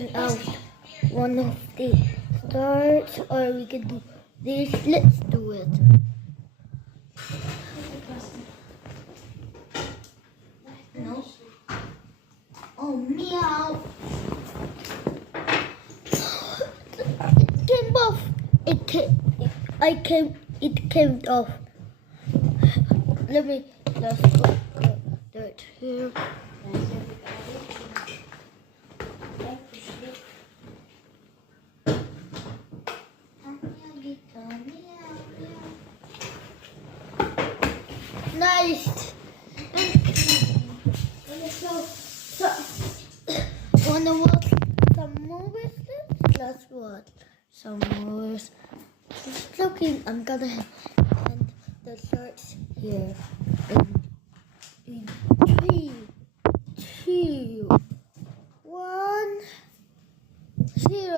taking out one of the stars, or we can do this. Let's do it. No. Oh, meow. It came off. It came off. Let me just put it here. Nice. Wanna watch some movies? Let's watch some movies. Just looking, I'm gonna hand the shirts here.